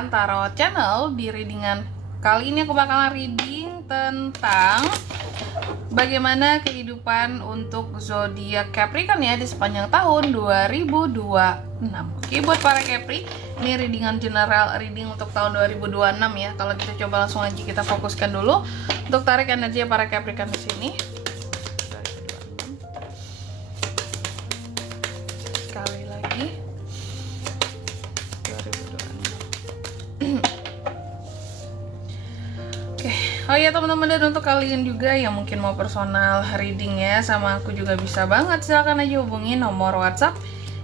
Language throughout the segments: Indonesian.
Intan Tarot Channel. Di readingan kali ini aku bakalan reading tentang bagaimana kehidupan untuk zodiak Capricorn ya di sepanjang tahun 2026. Oke, buat para Capri, ini readingan general reading untuk tahun 2026 ya. Kalau kita coba langsung aja kita fokuskan dulu untuk tarik energi para Capricorn di sini. Sekali lagi 2026. Oke, oh ya teman-teman, dan untuk kalian juga yang mungkin mau personal reading ya sama aku juga bisa banget, silahkan aja hubungi nomor WhatsApp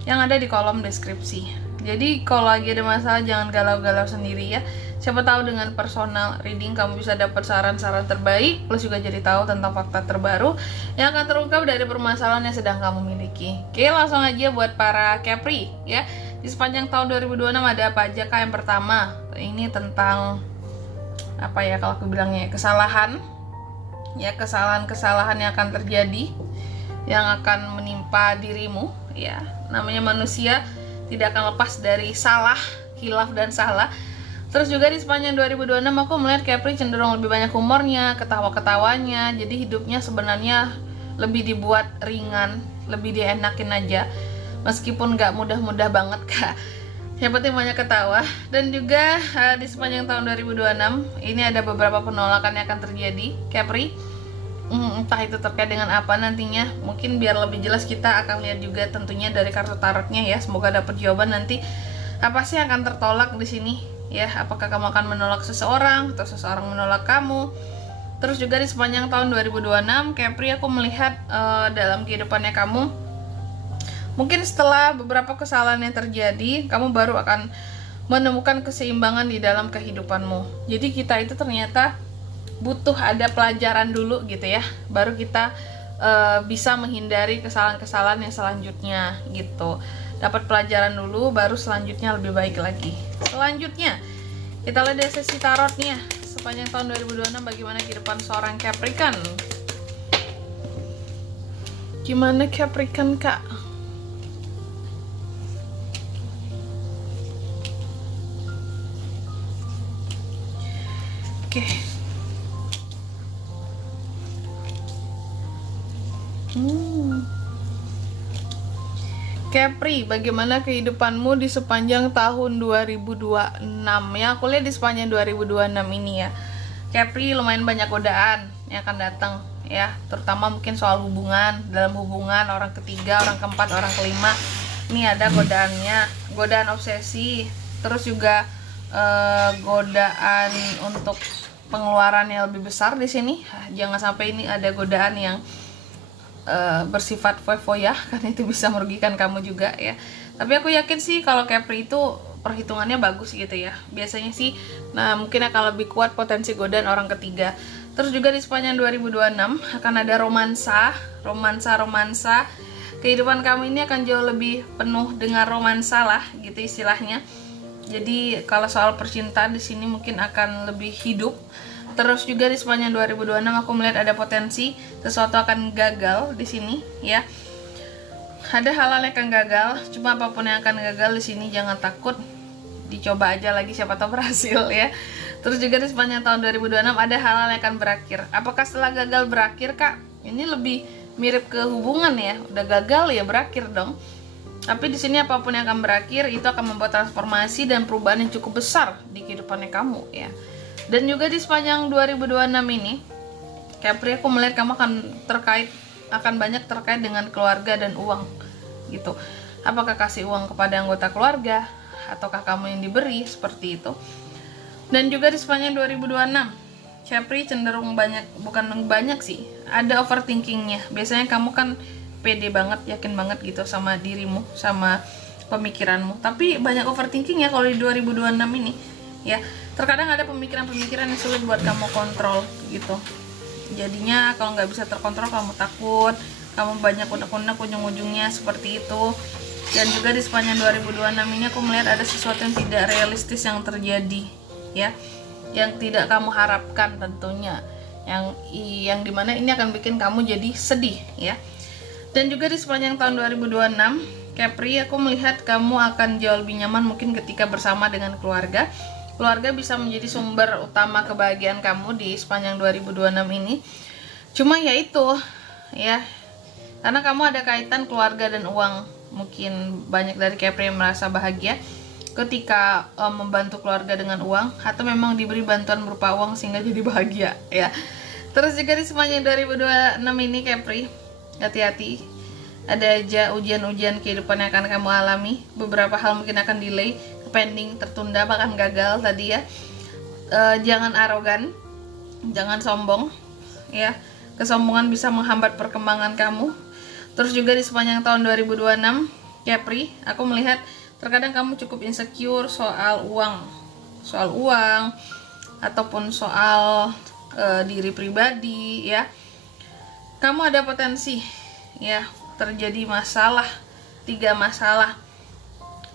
yang ada di kolom deskripsi. Jadi kalau lagi ada masalah jangan galau-galau sendiri ya. Siapa tahu dengan personal reading kamu bisa dapat saran-saran terbaik, plus juga jadi tahu tentang fakta terbaru yang akan terungkap dari permasalahan yang sedang kamu miliki. Oke, langsung aja buat para Capri ya. Di sepanjang tahun 2026 ada apa aja kak? Yang pertama, ini tentang apa ya, kalau aku bilangnya kesalahan ya, kesalahan-kesalahan yang akan terjadi yang akan menimpa dirimu ya. Namanya manusia tidak akan lepas dari salah, khilaf dan salah. Terus juga di sepanjang 2026 aku melihat Capri cenderung lebih banyak humornya, ketawa-ketawanya. Jadi hidupnya sebenarnya lebih dibuat ringan, lebih dienakin aja. Meskipun gak mudah-mudah banget kak, yang penting banyak ketawa. Dan juga di sepanjang tahun 2026 ini ada beberapa penolakan yang akan terjadi Capri. Entah itu terkait dengan apa nantinya. Mungkin biar lebih jelas kita akan lihat juga tentunya dari kartu tarotnya ya. Semoga dapat jawaban nanti apa sih yang akan tertolak di sini ya. Apakah kamu akan menolak seseorang atau seseorang menolak kamu. Terus juga di sepanjang tahun 2026 Capri aku melihat dalam kehidupannya kamu, mungkin setelah beberapa kesalahan yang terjadi, kamu baru akan menemukan keseimbangan di dalam kehidupanmu. Jadi kita itu ternyata butuh ada pelajaran dulu gitu ya, baru kita bisa menghindari kesalahan-kesalahan yang selanjutnya gitu. Dapat pelajaran dulu, baru selanjutnya lebih baik lagi. Selanjutnya kita lihat dari sesi tarotnya sepanjang tahun 2026 bagaimana kehidupan seorang Capricorn. Gimana Capricorn kak? Oke. Capri, bagaimana kehidupanmu di sepanjang tahun 2026 ya. Aku lihat di sepanjang 2026 ini ya, Capri lumayan banyak godaan yang akan datang ya, terutama mungkin soal hubungan, dalam hubungan orang ketiga, orang keempat, orang kelima. Ini ada godaannya, godaan obsesi, terus juga godaan untuk pengeluaran yang lebih besar di sini. Jangan sampai ini ada godaan yang bersifat foya-foya, karena itu bisa merugikan kamu juga ya. Tapi aku yakin sih kalau Capri itu perhitungannya bagus gitu ya. Biasanya sih mungkin akan lebih kuat potensi godaan orang ketiga. Terus juga di sepanjang 2026 akan ada romansa. Kehidupan kamu ini akan jauh lebih penuh dengan romansa lah gitu istilahnya. Jadi kalau soal percintaan di sini mungkin akan lebih hidup. Terus juga di sepanjang 2026 aku melihat ada potensi sesuatu akan gagal di sini ya. Ada hal-hal yang akan gagal, cuma apapun yang akan gagal di sini jangan takut, dicoba aja lagi, siapa tahu berhasil ya. Terus juga di sepanjang tahun 2026 ada hal-hal yang akan berakhir. Apakah setelah gagal berakhir kak? Ini lebih mirip ke hubungan ya. Udah gagal ya berakhir dong. Tapi di sini apapun yang akan berakhir itu akan membuat transformasi dan perubahan yang cukup besar di kehidupannya kamu ya. Dan juga di sepanjang 2026 ini Capri aku melihat kamu akan banyak terkait dengan keluarga dan uang gitu. Apakah kasih uang kepada anggota keluarga ataukah kamu yang diberi, seperti itu. Dan juga di sepanjang 2026 Capri cenderung bukan banyak sih, ada overthinkingnya. Biasanya kamu kan pede banget, yakin banget gitu sama dirimu, sama pemikiranmu, tapi banyak overthinking ya kalau di 2026 ini ya. Terkadang ada pemikiran-pemikiran yang sulit buat kamu kontrol gitu. Jadinya kalau nggak bisa terkontrol kamu takut, kamu banyak unek-unek ujung-ujungnya seperti itu. Dan juga di sepanjang 2026 ini aku melihat ada sesuatu yang tidak realistis yang terjadi ya, yang tidak kamu harapkan tentunya, yang dimana ini akan bikin kamu jadi sedih ya. Dan juga di sepanjang tahun 2026 Capri aku melihat kamu akan jauh lebih nyaman mungkin ketika bersama dengan keluarga. keluarga bisa menjadi sumber utama kebahagiaan kamu di sepanjang 2026 ini. Cuma ya itu ya, karena kamu ada kaitan keluarga dan uang. Mungkin banyak dari Capri yang merasa bahagia ketika membantu keluarga dengan uang, atau memang diberi bantuan berupa uang sehingga jadi bahagia ya. Terus juga di sepanjang 2026 ini Capri, hati-hati, ada aja ujian-ujian kehidupan yang akan kamu alami. Beberapa hal mungkin akan delay, pending, tertunda, bahkan gagal tadi ya. Jangan arogan, jangan sombong ya, kesombongan bisa menghambat perkembangan kamu. Terus juga di sepanjang tahun 2026 Capri, aku melihat terkadang kamu cukup insecure soal uang ataupun soal diri pribadi ya. Kamu ada potensi ya terjadi masalah, 3 masalah.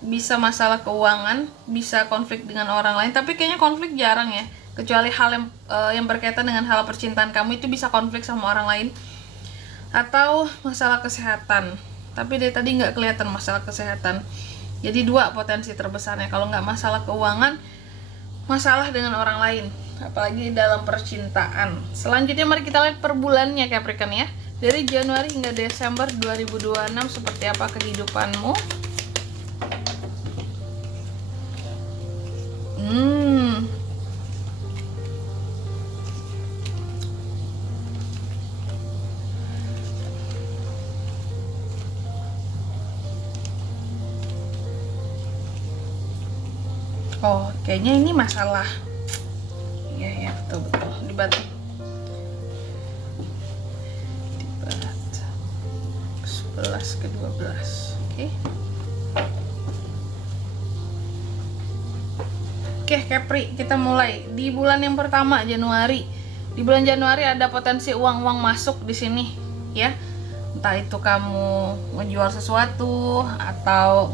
Bisa masalah keuangan, bisa konflik dengan orang lain, tapi kayaknya konflik jarang ya, kecuali hal yang berkaitan dengan hal percintaan kamu, itu bisa konflik sama orang lain. Atau masalah kesehatan, tapi dari tadi nggak kelihatan masalah kesehatan. Jadi 2 potensi terbesarnya. Kalau nggak masalah keuangan, masalah dengan orang lain, apalagi dalam percintaan. Selanjutnya mari kita lihat per bulannya Capricorn ya. Dari Januari hingga Desember 2026 seperti apa kehidupanmu. Oh, kayaknya ini masalah. Iya ya, betul-betul. Debat 11 ke 12. Oke. Oke, Capri, kita mulai di bulan yang pertama, Januari. Di bulan Januari ada potensi uang-uang masuk di sini, ya. Entah itu kamu menjual sesuatu atau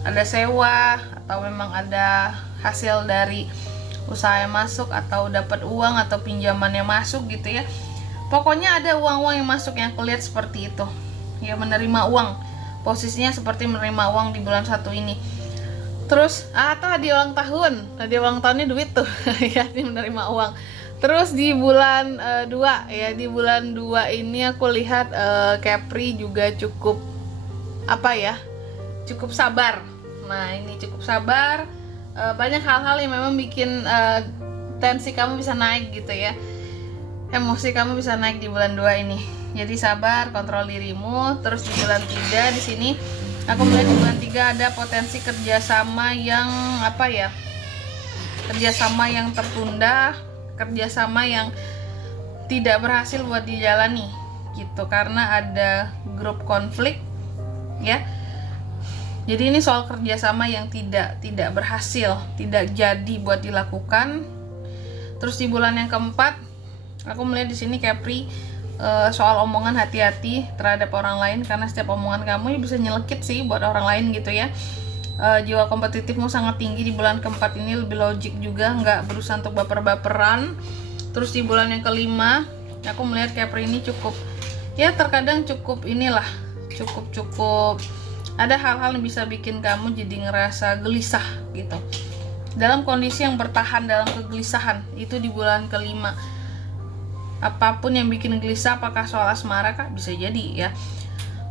ada sewa, atau memang ada hasil dari usaha yang masuk, atau dapat uang atau pinjaman yang masuk gitu ya. Pokoknya ada uang-uang yang masuk, yang aku lihat seperti itu ya, menerima uang. Posisinya seperti menerima uang di bulan 1 ini. Terus atau hadiah ulang tahunnya duit tuh ya, menerima uang. Terus di bulan 2 ya, di bulan 2 ini aku lihat Capri juga cukup cukup sabar. Nah, ini cukup sabar. Banyak hal-hal yang memang bikin tensi kamu bisa naik gitu ya. Emosi kamu bisa naik di bulan 2 ini. Jadi sabar, kontrol dirimu. Terus di bulan 3 di sini aku melihat di bulan 3 ada potensi kerjasama yang kerjasama yang tertunda, kerjasama yang tidak berhasil buat dijalani gitu, karena ada grup konflik ya. Jadi ini soal kerjasama yang tidak berhasil, tidak jadi buat dilakukan. Terus di bulan yang keempat, aku melihat di sini Capri soal omongan, hati-hati terhadap orang lain, karena setiap omongan kamu bisa nyelekit sih buat orang lain gitu ya. Jiwa kompetitifmu sangat tinggi di bulan keempat ini, lebih logik juga, nggak berusaha untuk baper-baperan. Terus di bulan yang kelima, aku melihat Capri ini cukup terkadang cukup ada hal-hal yang bisa bikin kamu jadi ngerasa gelisah gitu, dalam kondisi yang bertahan dalam kegelisahan itu di bulan kelima. Apapun yang bikin gelisah, apakah soal asmara kah, bisa jadi ya.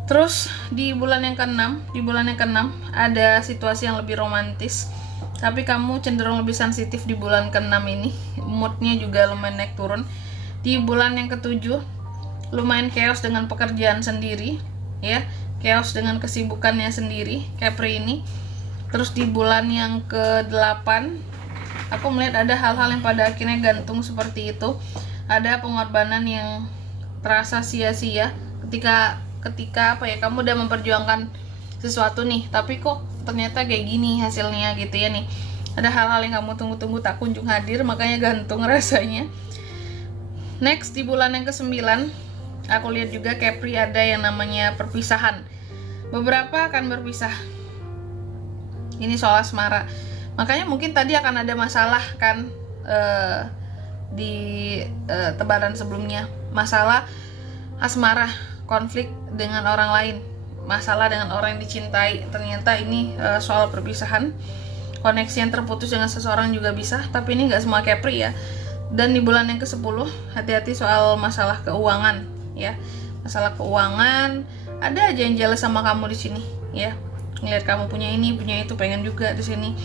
Terus di bulan yang keenam ada situasi yang lebih romantis, tapi kamu cenderung lebih sensitif di bulan keenam ini, moodnya juga lumayan naik turun. Di bulan yang ketujuh lumayan chaos dengan pekerjaan sendiri ya, chaos dengan kesibukannya sendiri Capri ini. Terus di bulan yang ke-8 aku melihat ada hal-hal yang pada akhirnya gantung seperti itu. Ada pengorbanan yang terasa sia-sia ketika kamu udah memperjuangkan sesuatu nih, tapi kok ternyata kayak gini hasilnya gitu ya nih. Ada hal-hal yang kamu tunggu-tunggu tak kunjung hadir, makanya gantung rasanya. Next di bulan yang ke-9 aku lihat juga Capri ada yang namanya perpisahan. Beberapa akan berpisah. Ini soal asmara. Makanya mungkin tadi akan ada masalah kan di tebaran sebelumnya. Masalah asmara, konflik dengan orang lain, masalah dengan orang yang dicintai. Ternyata ini soal perpisahan. koneksi yang terputus dengan seseorang juga bisa, tapi ini nggak semua Capri ya. Dan di bulan yang ke-10, hati-hati soal masalah keuangan ya. Masalah keuangan, ada aja yang jealous sama kamu di sini ya. Ngeliat kamu punya ini, punya itu, pengen juga di sini.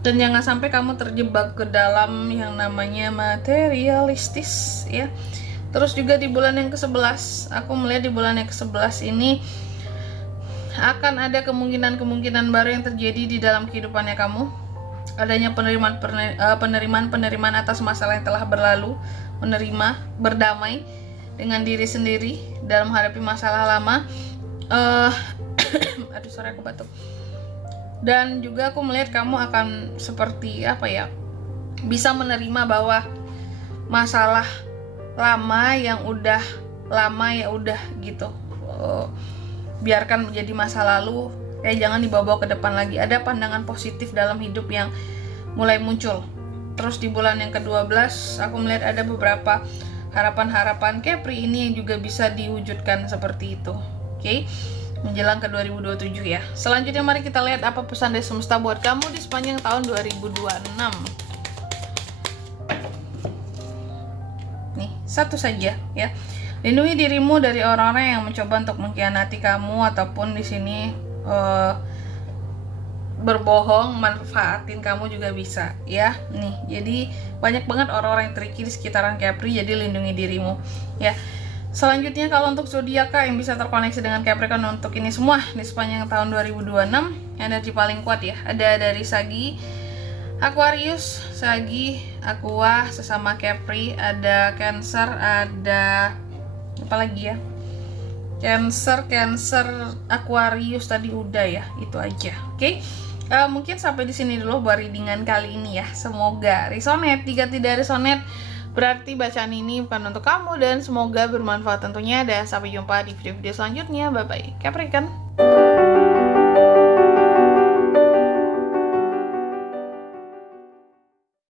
Dan jangan sampai kamu terjebak ke dalam yang namanya materialistis ya. Terus juga di bulan yang ke-11, aku melihat di bulan yang ke-11 ini akan ada kemungkinan baru yang terjadi di dalam kehidupannya kamu. Adanya penerimaan atas masalah yang telah berlalu, menerima, berdamai dengan diri sendiri dalam menghadapi masalah lama. Aduh, sorry aku batuk. Dan juga aku melihat kamu akan seperti apa ya, bisa menerima bahwa masalah lama yang udah lama ya udah gitu, biarkan menjadi masa lalu, jangan dibawa ke depan lagi. Ada pandangan positif dalam hidup yang mulai muncul. Terus di bulan yang ke-12 aku melihat ada beberapa harapan-harapan Capri ini yang juga bisa diwujudkan seperti itu. Oke, menjelang ke 2027 ya. Selanjutnya mari kita lihat apa pesan dari semesta buat kamu di sepanjang tahun 2026. Nih, satu saja ya. Lindungi dirimu dari orang-orang yang mencoba untuk mengkhianati kamu ataupun di sini berbohong, manfaatin kamu juga bisa ya. Nih, jadi banyak banget orang-orang yang tricky di sekitaran Capri, jadi lindungi dirimu ya. Selanjutnya kalau untuk zodiak yang bisa terkoneksi dengan Capricorn untuk ini semua di sepanjang tahun 2026, energi paling kuat ya. Ada dari Sagi, Aquarius, Sagi, Aqua, sesama Capri, ada Cancer, ada apa lagi ya? Cancer, Aquarius tadi udah ya, itu aja. Oke. Mungkin sampai di sini dulu buat readingan kali ini ya. Semoga resonate. Jika tidak resonate, berarti bacaan ini bukan untuk kamu dan semoga bermanfaat tentunya. Dan sampai jumpa di video-video selanjutnya. Bye bye Capricorn.